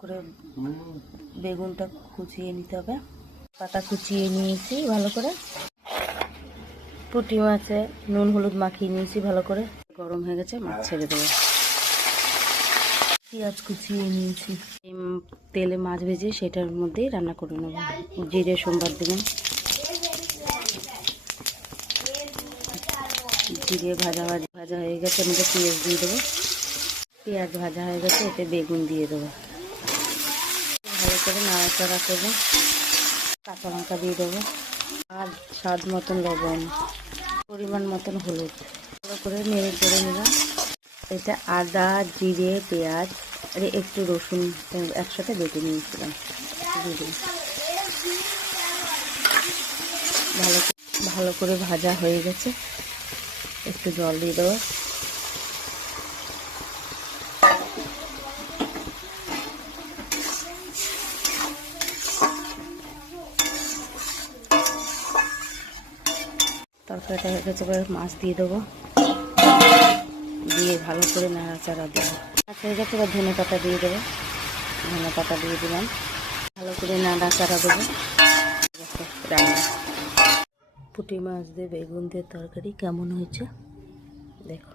করে বেগুনটা কুচিয়ে নিতে হবে। পাতা কুচিয়ে নিয়েছি ভালো করে। পুঁটি মাছে নুন হলুদ মাখিয়ে নিয়েছি ভালো করে। গরম হয়ে গেছে, মাছ ছেড়ে দেবো। পেঁয়াজ কুচিয়ে নিয়েছি, তেলে মাছ ভেজে সেটার মধ্যেই রান্না করে নেব। জিরে সোমবার দেবেন। জিরে ভাজা হয়ে গেছে, মধ্যে পেঁয়াজ দিয়ে দেবো। পেঁয়াজ ভাজা হয়ে গেছে, এতে বেগুন দিয়ে দেবো। ভালো করে নাড়াচাড়া করবো। কাঁচা লঙ্কা দিয়ে দেবো আর স্বাদ মতন লবণ, পরিমাণ মতন হলুদ। ভালো করে নেড়ে চেড়ে নিলাম। এটা আদা জিরে পেঁয়াজ আর একটু রসুন একসাথে বেটে নিয়েছিলাম। ভালো করে ভাজা হয়ে গেছে, একটু জল দিয়ে দেবো। তরকারিটা হয়ে গেছে, এবার মাছ দিয়ে দেবো। দিয়ে ভালো করে নাড়াচাড়া দেবো। মাছ হয়ে গেছে, এবার ধনে পাতা দিয়ে দেবো। ধনে পাতা দিয়ে দিলাম, ভালো করে নাড়াচাড়া দেবো। রান্না পুঁটি মাছ দিয়ে বেগুন দিয়ে তরকারি কেমন হয়েছে দেখো।